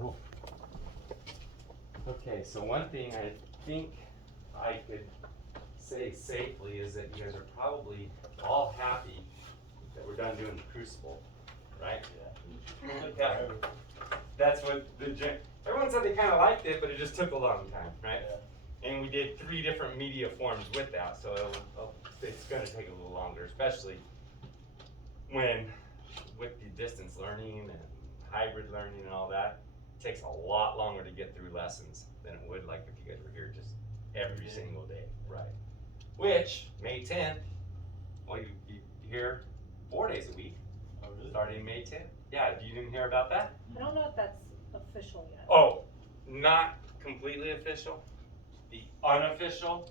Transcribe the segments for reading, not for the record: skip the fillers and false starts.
Cool. Okay, so one thing I think I could say safely is that you guys are probably all happy that we're done doing the crucible, right? Yeah. That's what everyone said they kind of liked it, but it just took a long time, right? Yeah. And we did 3 different media forms with that, so it's going to take a little longer, especially when with the distance learning and hybrid learning and all that, it takes a lot longer to get through lessons than it would like if you guys were here just every single day, right? Which, May 10th, well, you here 4 days a week, starting May 10th. Yeah, you didn't hear about that? I don't know if that's official yet. Oh, not completely official. The unofficial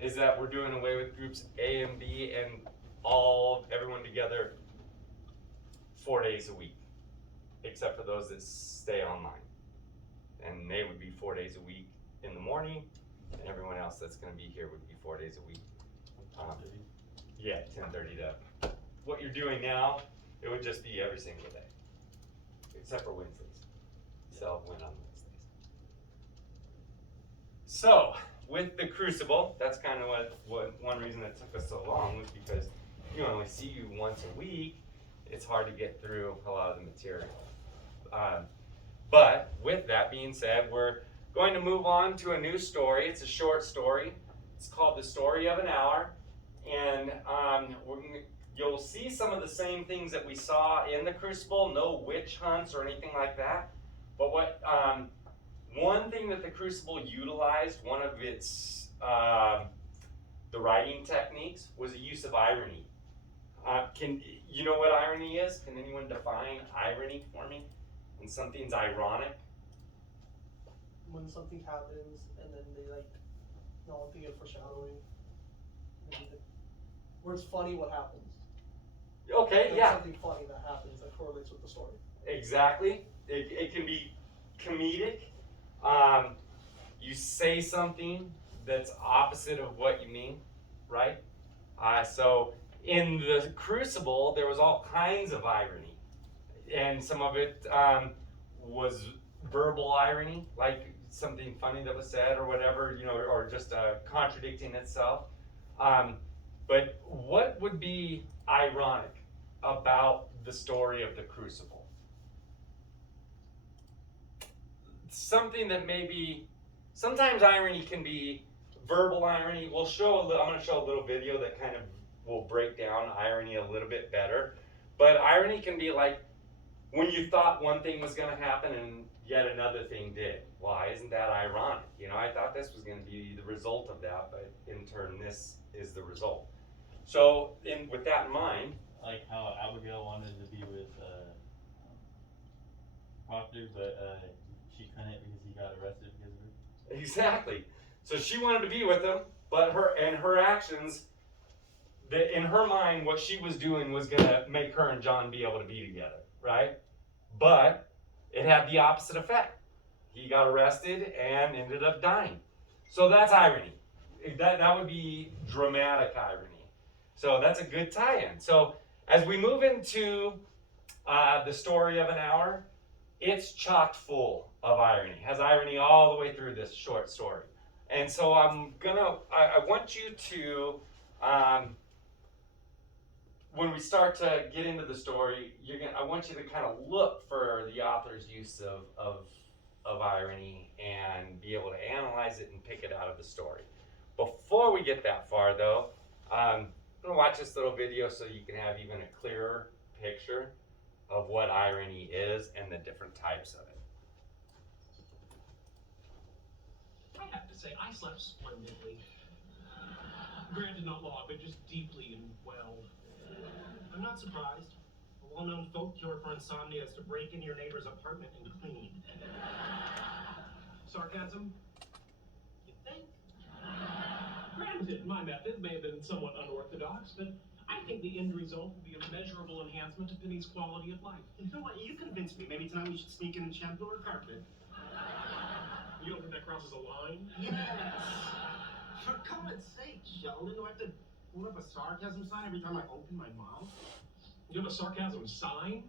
is that we're doing away with groups A and B and everyone together 4 days a week, except for those that stay online. And they would be 4 days a week in the morning, and everyone else that's going to be here would be 4 days a week. Yeah, 10:30 to what you're doing now. It would just be every single day, except for Wednesdays. Self-win on Wednesdays. So with the Crucible, that's kind of what one reason that took us so long was because you only see you once a week. It's hard to get through a lot of the material. But with that being said, we're going to move on to a new story. It's a short story. It's called The Story of an Hour. And you'll see some of the same things that we saw in the Crucible, no witch hunts or anything like that. But one thing that the Crucible utilized, one of its the writing techniques, was the use of irony. Can you know what irony is? Can anyone define irony for me? When something's ironic? When something happens and then they don't think of foreshadowing. Where it's funny what happens. Okay, yeah. Something funny that happens that correlates with the story. Exactly. It can be comedic. You say something that's opposite of what you mean, right? So in the Crucible, there was all kinds of irony. And some of it was verbal irony, like something funny that was said or whatever, or just contradicting itself. But what would be ironic about the story of the Crucible? Something that sometimes irony can be verbal irony. I'm going to show a little video that kind of will break down irony a little bit better. But irony can be like when you thought one thing was going to happen and yet another thing did. Why isn't that ironic? I thought this was going to be the result of that, but in turn this is the result. So with that in mind, like how Abigail wanted to be with Proctor, but she couldn't because he got arrested because of her. Exactly. So she wanted to be with him, but her actions, in her mind, what she was doing was going to make her and John be able to be together, right? But it had the opposite effect. He got arrested and ended up dying. So that's irony. That would be dramatic irony. So that's a good tie-in. So as we move into the story of an hour, it's chock full of irony. It has irony all the way through this short story. And so I want you to, when we start to get into the story, I want you to kind of look for the author's use of irony and be able to analyze it and pick it out of the story. Before we get that far, though, I'm going to watch this little video so you can have even a clearer picture of what irony is and the different types of it. I have to say, I slept splendidly. Granted, not long, but just deeply and well. I'm not surprised. A well-known folk cure for insomnia is to break into your neighbor's apartment and clean. Sarcasm? You think? Granted, my method may have been somewhat unorthodox, but I think the end result will be a measurable enhancement to Penny's quality of life. You know what? You convinced me. Maybe tonight we should sneak in and shampoo her carpet. You don't think that crosses a line? Yes! For God's sake, Sheldon, do I have to hold up a sarcasm sign every time I open my mouth? You have a sarcasm sign?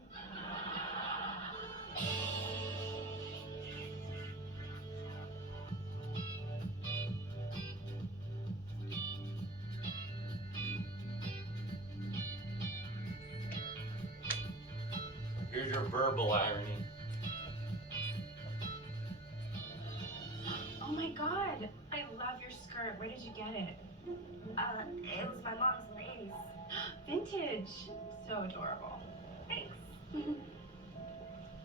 Here's your verbal irony. Oh my god, I love your skirt. Where did you get it? It was my mom's in the 80s. Vintage. So adorable. Thanks.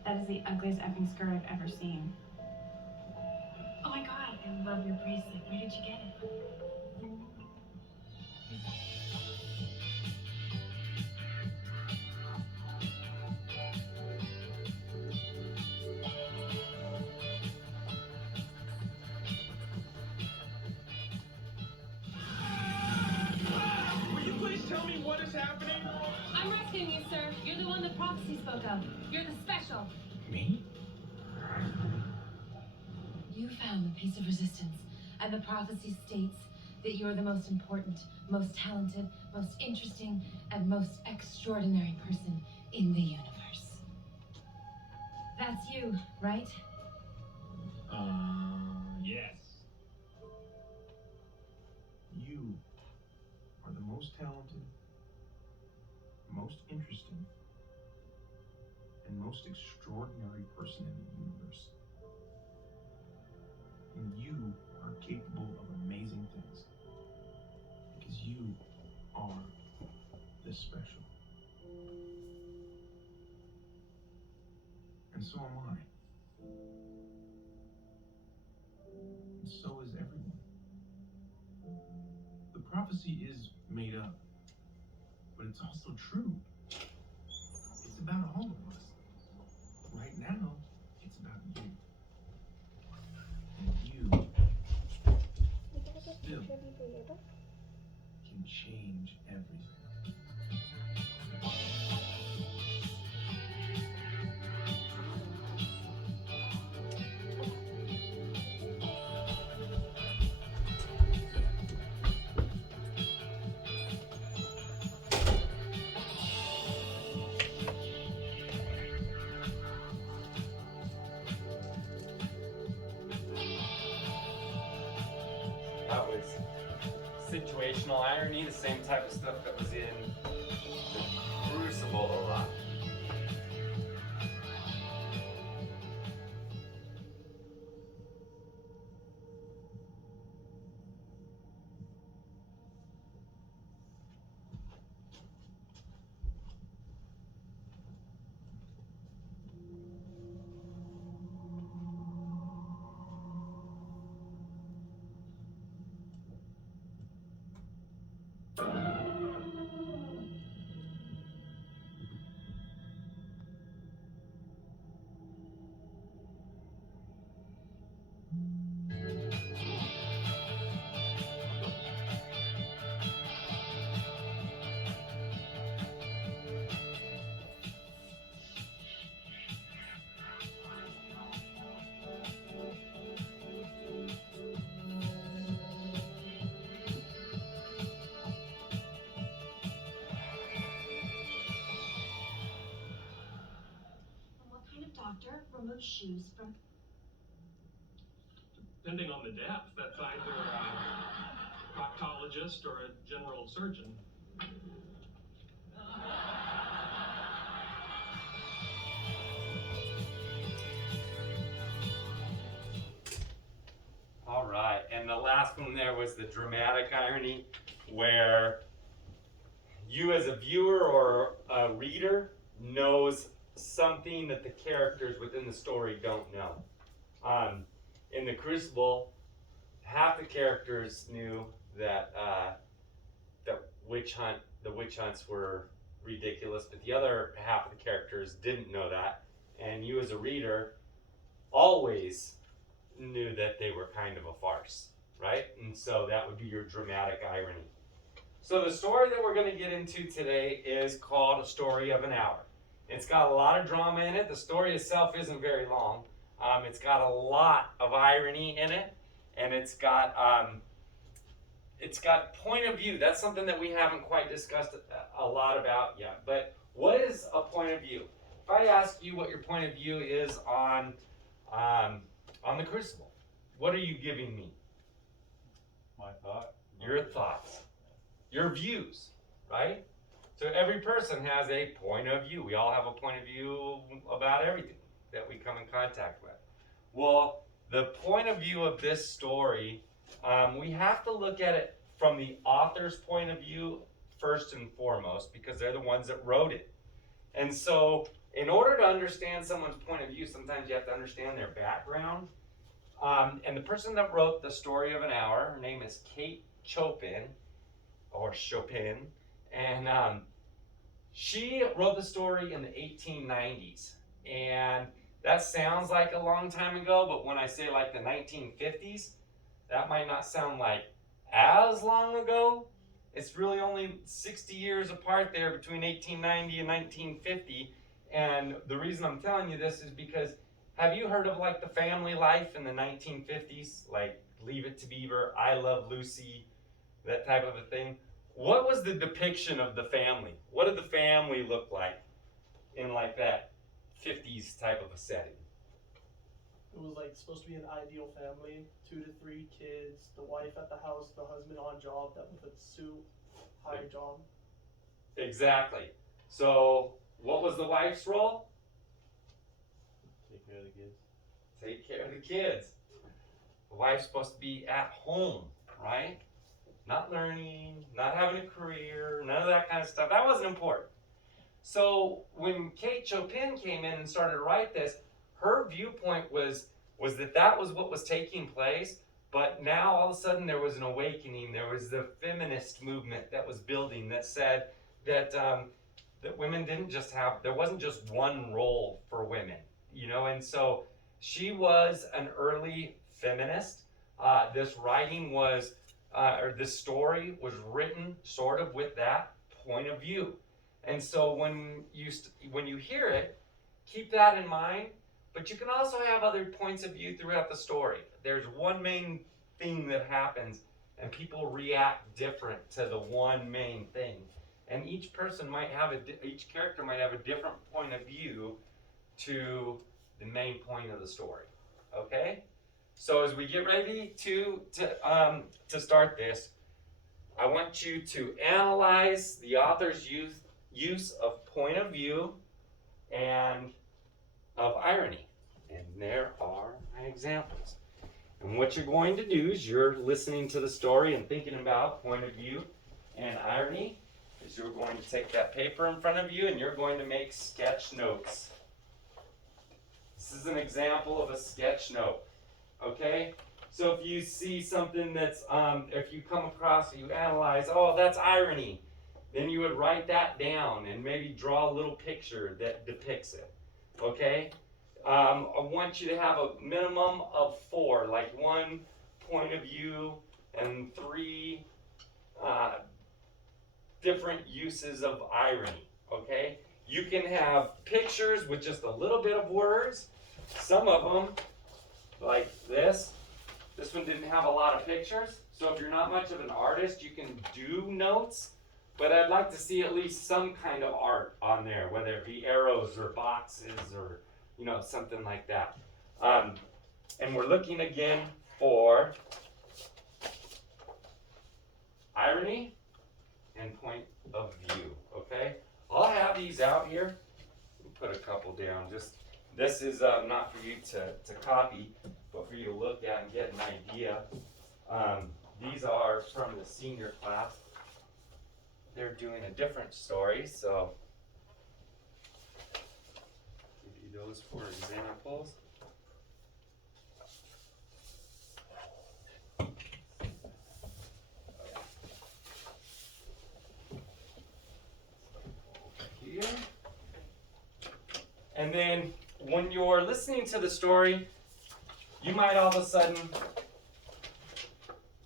That is the ugliest effing skirt I've ever seen. Oh my god, I love your bracelet. Where did you get it? Will you please tell me what is happening? I'm rescuing you, sir. You're the one the prophecy spoke of. You're the special. Me? You found the piece of resistance, and the prophecy states that you're the most important, most talented, most interesting, and most extraordinary person in the universe. That's you, right? Yes. You are the most talented, most interesting, and most extraordinary person in the universe. And you are capable of amazing things. Because you are the special. And so am I. And so is everyone. The prophecy is made up, but it's also true. It's about all of us. Right now, it's about you. And you still can change everything. That was situational irony, the same type of stuff that was in the Crucible a lot. And what kind of doctor removes shoes from... Depending on the depth, that's either a proctologist or a general surgeon. All right, and the last one there was the dramatic irony, where you as a viewer or a reader knows something that the characters within the story don't know. In the Crucible, half the characters knew that the witch hunts were ridiculous, but the other half of the characters didn't know that, and you as a reader always knew that they were kind of a farce, right? And so that would be your dramatic irony. So the story that we're going to get into today is called A Story of an Hour. It's got a lot of drama in it. The story itself isn't very long. It's got a lot of irony in it, and it's got point of view. That's something that we haven't quite discussed a lot about yet. But what is a point of view? If I ask you what your point of view is on the Crucible, what are you giving me? My thought. Your thoughts, your views, right? So every person has a point of view. We all have a point of view about everything that we come in contact with. Well, the point of view of this story, we have to look at it from the author's point of view first and foremost, because they're the ones that wrote it. And so in order to understand someone's point of view, sometimes you have to understand their background. And the person that wrote The Story of an Hour, her name is Kate Chopin, or Chopin, and she wrote the story in the 1890s. And that sounds like a long time ago, but when I say like the 1950s, that might not sound like as long ago. It's really only 60 years apart there between 1890 and 1950. And the reason I'm telling you this is because, have you heard of like the family life in the 1950s? Like Leave It to Beaver, I Love Lucy, that type of a thing? What was the depiction of the family? What did the family look like in like that 50s type of a setting? It was like supposed to be an ideal family, 2 to 3 kids, the wife at the house, the husband on job, that with a suit, high job. Exactly. So what was the wife's role? Take care of the kids. Take care of the kids. The wife's supposed to be at home, right? Not learning, not having a career, none of that kind of stuff. That wasn't important. So when Kate Chopin came in and started to write this, her viewpoint was that was what was taking place, but now all of a sudden there was an awakening. There was the feminist movement that was building that said that that women didn't just have, there wasn't just one role for women, you know, and so she was an early feminist. This writing was, or this story was written sort of with that point of view. And so when you hear it, keep that in mind, but you can also have other points of view throughout the story. There's one main thing that happens, and people react different to the one main thing. And each person might have each character might have a different point of view to the main point of the story. Okay? So as we get ready to start this, I want you to analyze the author's use of point of view and of irony. And there are my examples. And what you're going to do is you're listening to the story and thinking about point of view and irony. Is you're going to take that paper in front of you and you're going to make sketch notes. This is an example of a sketch note. Okay? So if you see something that's, if you come across, you analyze, oh, that's irony, then you would write that down and maybe draw a little picture that depicts it. Okay? I want you to have a minimum of 4, like 1 point of view and 3 different uses of irony. Okay? You can have pictures with just a little bit of words. Some of them, like this one didn't have a lot of pictures. So if you're not much of an artist, you can do notes. But I'd like to see at least some kind of art on there, whether it be arrows or boxes or, you know, something like that. And we're looking again for irony and point of view, okay? I'll have these out here. Put a couple down. Just this is not for you to copy, but for you to look at and get an idea. These are from the senior class. They're doing a different story, so give you those for examples. Here. And then when you're listening to the story, you might all of a sudden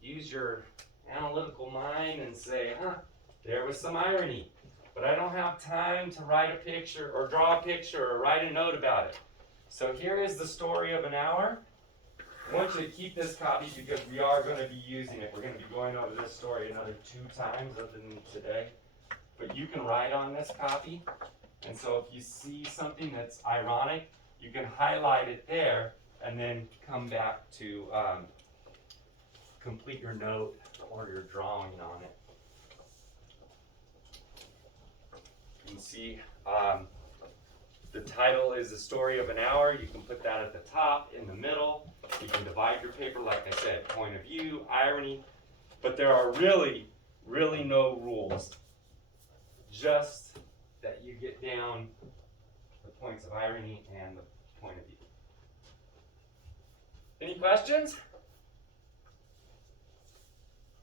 use your analytical mind and say, there was some irony, but I don't have time to write a picture or draw a picture or write a note about it. So here is The Story of an Hour. I want you to keep this copy because we are going to be using it. We're going to be going over this story another 2 times other than today. But you can write on this copy. And so if you see something that's ironic, you can highlight it there and then come back to complete your note or your drawing on it. can see the title is The Story of an Hour. You can put that at the top, in the middle. You can divide your paper, like I said, point of view, irony. But there are really no rules. Just that you get down the points of irony and the point of view. Any questions?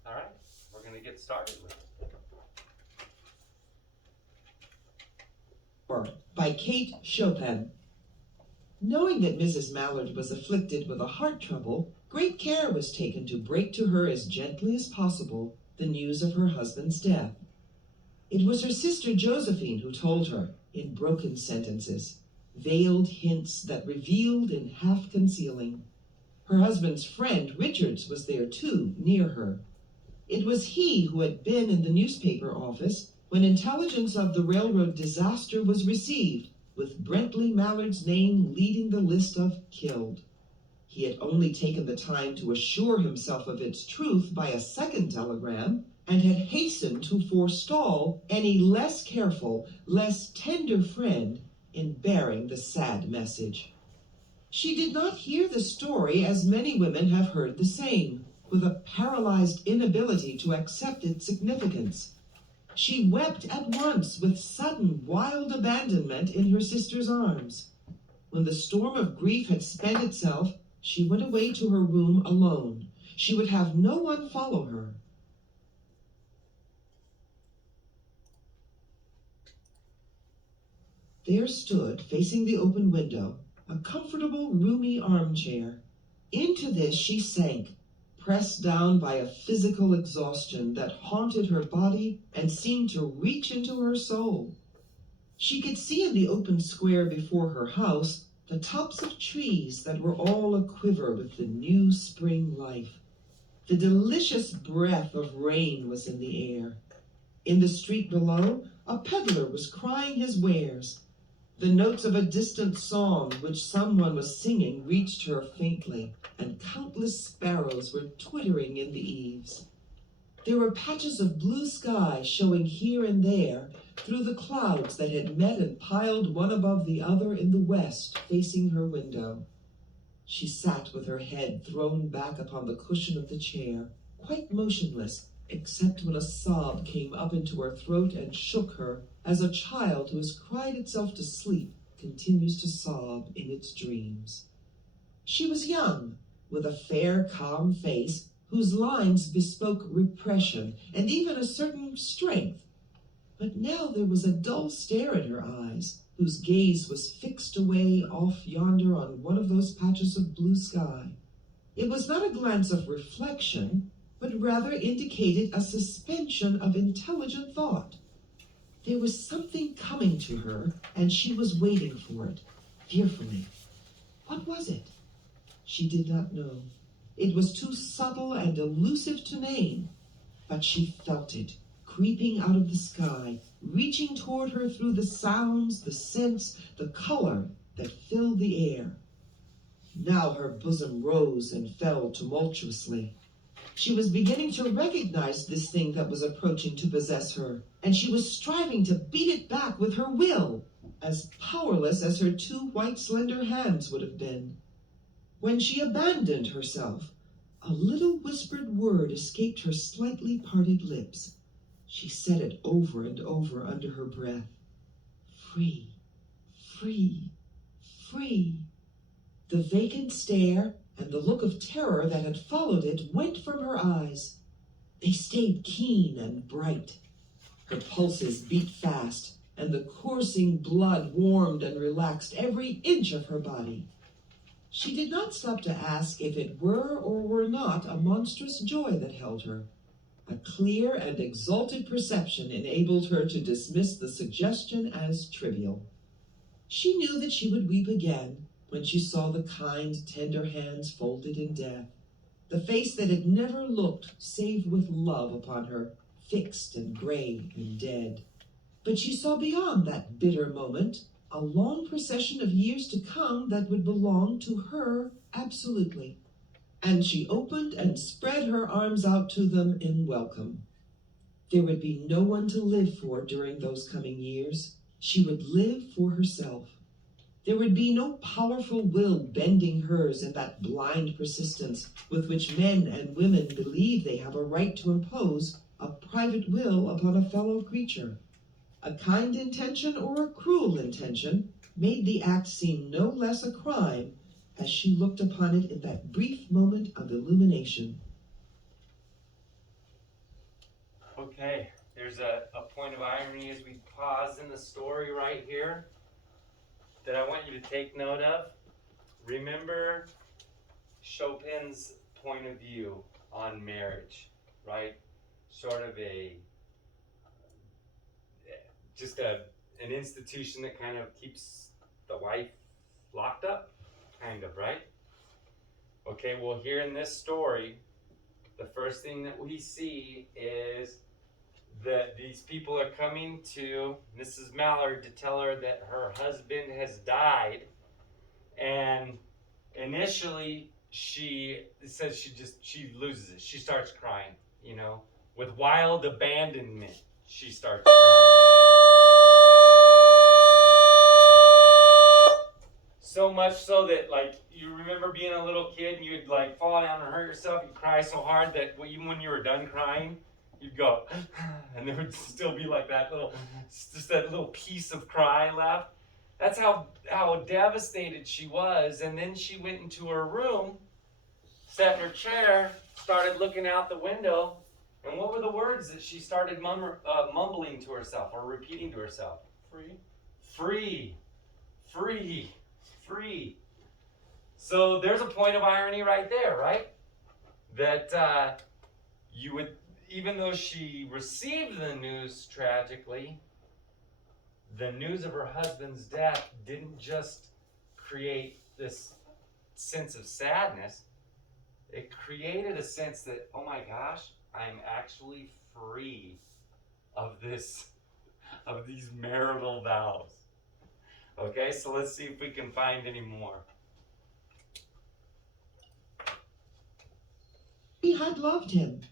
All right, we're going to get started with it. By Kate Chopin. Knowing that Mrs. Mallard was afflicted with a heart trouble, great care was taken to break to her as gently as possible the news of her husband's death. It was her sister Josephine who told her, in broken sentences, veiled hints that revealed in half-concealing. Her husband's friend Richards was there too, near her. It was he who had been in the newspaper office when intelligence of the railroad disaster was received, with Brentley Mallard's name leading the list of killed. He had only taken the time to assure himself of its truth by a second telegram, and had hastened to forestall any less careful, less tender friend in bearing the sad message. She did not hear the story as many women have heard the same, with a paralyzed inability to accept its significance. She wept at once with sudden, wild abandonment in her sister's arms. When the storm of grief had spent itself, she went away to her room alone. She would have no one follow her. There stood, facing the open window, a comfortable, roomy armchair. Into this she sank, pressed down by a physical exhaustion that haunted her body and seemed to reach into her soul. She could see in the open square before her house the tops of trees that were all a-quiver with the new spring life. The delicious breath of rain was in the air. In the street below, a peddler was crying his wares. The notes of a distant song which someone was singing reached her faintly, and countless sparrows were twittering in the eaves. There were patches of blue sky showing here and there through the clouds that had met and piled one above the other in the west, facing her window. She sat with her head thrown back upon the cushion of the chair, quite motionless, except when a sob came up into her throat and shook her, as a child who has cried itself to sleep continues to sob in its dreams. She was young, with a fair, calm face whose lines bespoke repression and even a certain strength. But now there was a dull stare in her eyes, whose gaze was fixed away off yonder on one of those patches of blue sky. It was not a glance of reflection, but rather indicated a suspension of intelligent thought. There was something coming to her, and she was waiting for it, fearfully. What was it? She did not know. It was too subtle and elusive to name, but she felt it, creeping out of the sky, reaching toward her through the sounds, the scents, the color that filled the air. Now her bosom rose and fell tumultuously. She was beginning to recognize this thing that was approaching to possess her, and she was striving to beat it back with her will, as powerless as her two white slender hands would have been. When she abandoned herself, a little whispered word escaped her slightly parted lips. She said it over and over under her breath. Free, free, free. The vacant stare and the look of terror that had followed it went from her eyes. They stayed keen and bright. Her pulses beat fast, and the coursing blood warmed and relaxed every inch of her body. She did not stop to ask if it were or were not a monstrous joy that held her. A clear and exalted perception enabled her to dismiss the suggestion as trivial. She knew that she would weep again when she saw the kind, tender hands folded in death, the face that had never looked save with love upon her, fixed and gray and dead. But she saw beyond that bitter moment a long procession of years to come that would belong to her absolutely, and she opened and spread her arms out to them in welcome. There would be no one to live for during those coming years, She would live for herself. There would be no powerful will bending hers in that blind persistence with which men and women believe they have a right to impose a private will upon a fellow creature. A kind intention or a cruel intention made the act seem no less a crime as she looked upon it in that brief moment of illumination. Okay, there's a point of irony as we pause in the story right here that I want you to take note of. Remember Chopin's point of view on marriage, right? Sort of an institution that kind of keeps the wife locked up, kind of, right? Okay, well, here in this story, the first thing that we see is that these people are coming to Mrs. Mallard to tell her that her husband has died. And initially, she says she loses it. She starts crying, you know. With wild abandonment, she starts crying. So much so that, like, you remember being a little kid and you'd, like, fall down and hurt yourself. You'd cry so hard that even when you were done crying, you'd go, and there would still be like that little piece of cry left. That's how devastated she was. And then she went into her room, sat in her chair, started looking out the window. And what were the words that she started mumbling to herself or repeating to herself? Free. Free. Free. Free. So there's a point of irony right there, right? That you would, even though she received the news tragically, the news of her husband's death didn't just create this sense of sadness. It created a sense that, oh my gosh, I'm actually free of these marital vows. Okay, so let's see if we can find any more. She had loved him.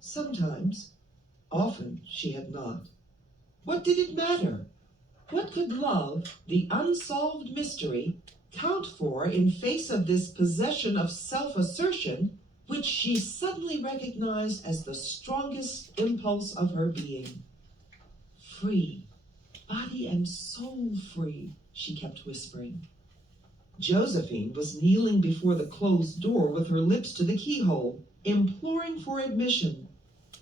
Sometimes. Often she had not. What did it matter? What could love, the unsolved mystery, count for in face of this possession of self-assertion, which she suddenly recognized as the strongest impulse of her being? Free, body and soul free, she kept whispering. Josephine was kneeling before the closed door with her lips to the keyhole, imploring for admission.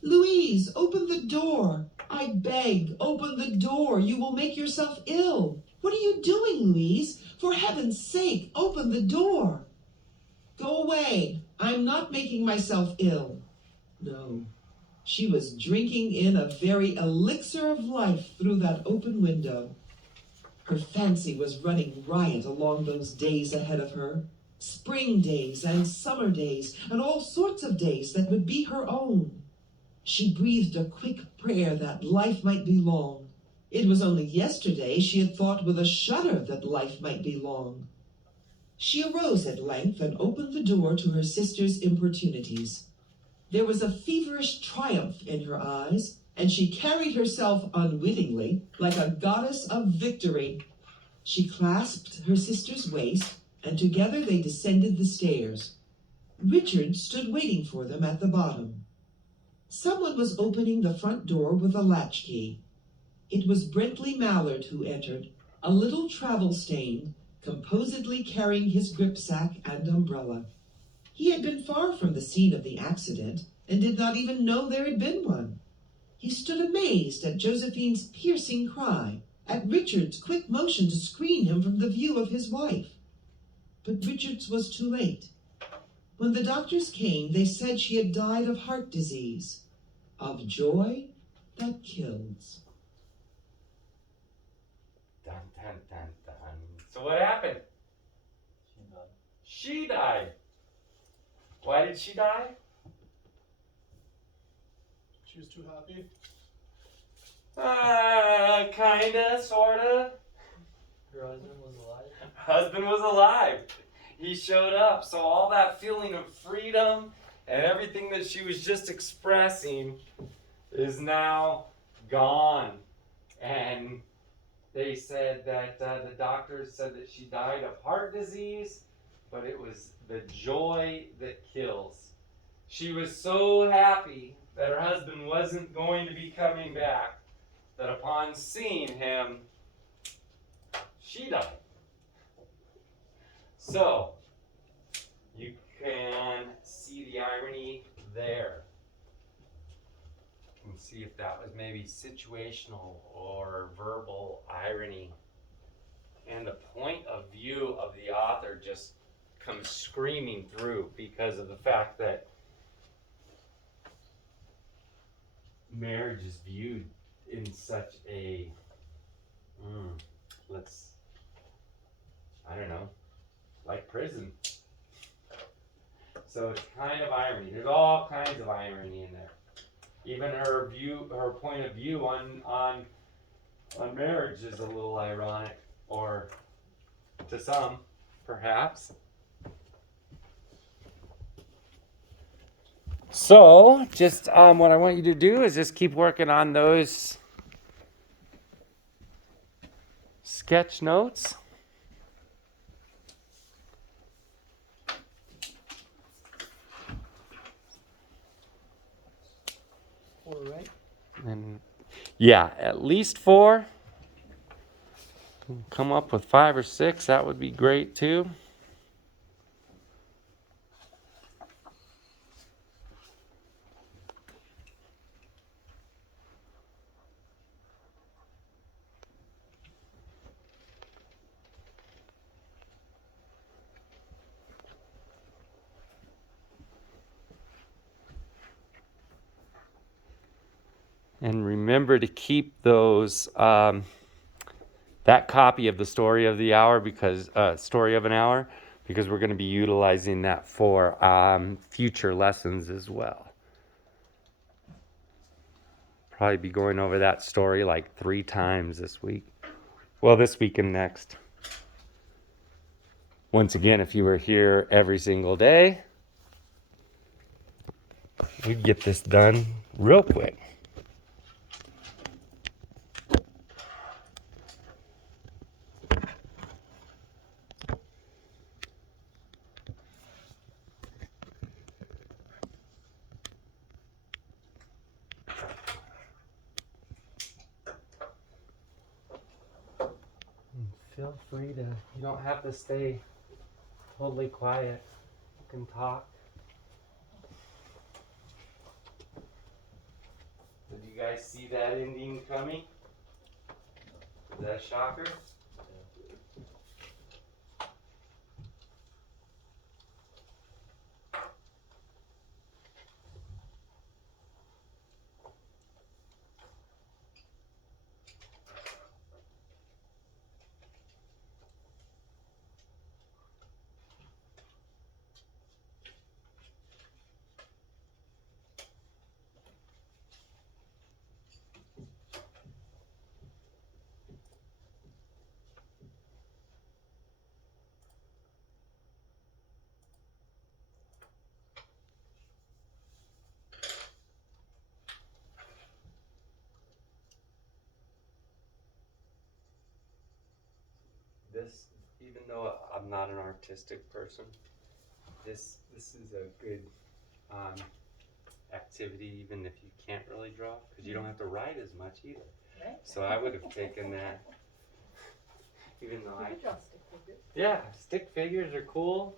Louise, open the door. I beg, open the door. You will make yourself ill. What are you doing, Louise? For heaven's sake, open the door. Go away. I'm not making myself ill. No, she was drinking in a very elixir of life through that open window. Her fancy was running riot along those days ahead of her. Spring days and summer days and all sorts of days that would be her own. She breathed a quick prayer that life might be long. It was only yesterday she had thought with a shudder that life might be long. She arose at length and opened the door to her sister's importunities. There was a feverish triumph in her eyes, and she carried herself unwittingly like a goddess of victory. She clasped her sister's waist, and together they descended the stairs. Richard stood waiting for them at the bottom. Someone was opening the front door with a latchkey. It was Brentley Mallard who entered, a little travel-stained, composedly carrying his gripsack and umbrella. He had been far from the scene of the accident and did not even know there had been one. He stood amazed at Josephine's piercing cry, at Richard's quick motion to screen him from the view of his wife. But Richard's was too late. When the doctors came, they said she had died of heart disease, of joy that kills. Dun, dun, dun, dun. So what happened? She died. Why did she die? She was too happy. Kinda, sorta. Her husband was alive? Husband was alive. He showed up. So all that feeling of freedom and everything that she was just expressing is now gone. And They said that the doctors said that she died of heart disease, but it was the joy that kills. She was so happy that her husband wasn't going to be coming back that upon seeing him, she died. So, you can see the irony there. And see if that was maybe situational or verbal irony. And the point of view of the author just comes screaming through because of the fact that marriage is viewed in such a, like prison. So it's kind of irony. There's all kinds of irony in there. Even her point of view on marriage is a little ironic, or to some, perhaps. So, just what I want you to do is just keep working on those sketch notes. Right? And yeah, at least 4. Come up with 5 or 6, that would be great too. And remember to keep those, that copy of the story of the hour, because story of an hour, because we're going to be utilizing that for future lessons as well. Probably be going over that story like 3 times this week. Well, this week and next. Once again, if you were here every single day, we'd get this done real quick. Feel free to, you don't have to stay totally quiet. You can talk. Did you guys see that ending coming? Is that a shocker? This, even though I'm not an artistic person, this is a good activity, even if you can't really draw, because you don't have to write as much either. Right. So I would have taken that, even though You could draw stick figures. yeah, stick figures are cool.